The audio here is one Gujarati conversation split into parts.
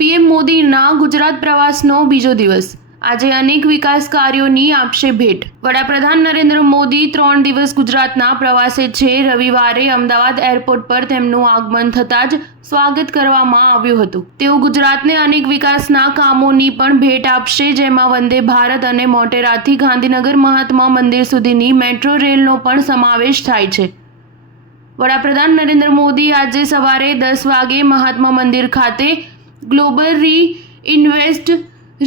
પીએમ મોદીના ગુજરાત પ્રવાસનો બીજો દિવસ આજે અનેક વિકાસ કાર્યોની આપશે ભેટ। વડાપ્રધાન નરેન્દ્ર મોદી 3 દિવસ ગુજરાતના પ્રવાસે છે। રવિવારે અમદાવાદ એરપોર્ટ પર તેમનું આગમન થતાં જ સ્વાગત કરવામાં આવ્યું હતું। તેઓ ગુજરાતને અનેક વિકાસના કામોની પણ ભેટ આપશે, જેમાં વંદે ભારત અને મોટેરાથી ગાંધીનગર મહાત્મા મંદિર સુધીની મેટ્રો રેલનો પણ સમાવેશ થાય છે। વડાપ્રધાન નરેન્દ્ર મોદી આજે સવારે 10 વાગે મહાત્મા મંદિર ખાતે ગ્લોબલ રી-ઇન્વેસ્ટ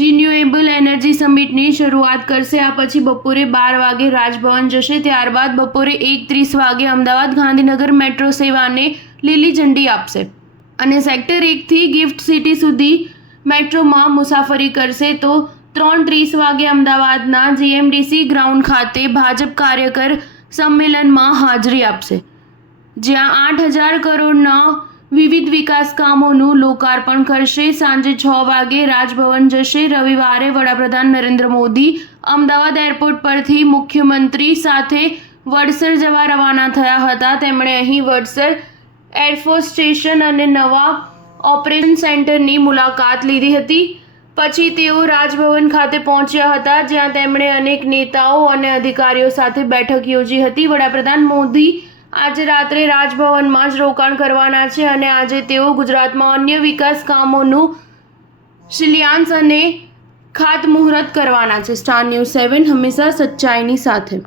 રિન્યુએબલ એનર્જી સમિટની શરૂઆત કરશે। આ પછી બપોરે 12 વાગે રાજભવન જશે। ત્યારબાદ બપોરે 1:30 વાગે અમદાવાદ ગાંધીનગર મેટ્રો સેવાને લીલી ઝંડી આપશે અને સેક્ટર 1 થી ગિફ્ટ સિટી સુધી મેટ્રોમાં મુસાફરી કરશે। તો 3:30 વાગે અમદાવાદના જીએમડીસી ગ્રાઉન્ડ ખાતે ભાજપ કાર્યકર સંમેલનમાં હાજરી આપશે, જ્યાં 8,000 કરોડના વિવિધ વિકાસ કામોનું લોકાર્પણ કરશે। સાંજે 6 વાગે રાજભવન જશે। રવિવારે વડાપ્રધાન નરેન્દ્ર મોદી અમદાવાદ એરપોર્ટ પરથી મુખ્યમંત્રી સાથે વડસર જવા રવાના થયા હતા। તેમણે અહીં વડસર એરફોર્સ સ્ટેશન અને નવા ઓપરેશન સેન્ટરની મુલાકાત લીધી હતી। પછી તેઓ રાજભવન ખાતે પહોંચ્યા હતા, જ્યાં તેમણે અનેક નેતાઓ અને અધિકારીઓ સાથે બેઠક યોજી હતી। વડાપ્રધાન મોદી આજે રાત્રે રાજભવનમાં જ રોકાણ કરવાના છે અને આજે તેઓ ગુજરાતમાં અન્ય વિકાસ કામોનું શિલાન્યાસ અને ખાતમુહૂર્ત કરવાના છે। સ્ટાર ન્યૂઝ 7 હંમેશા સચ્ચાઈની સાથે।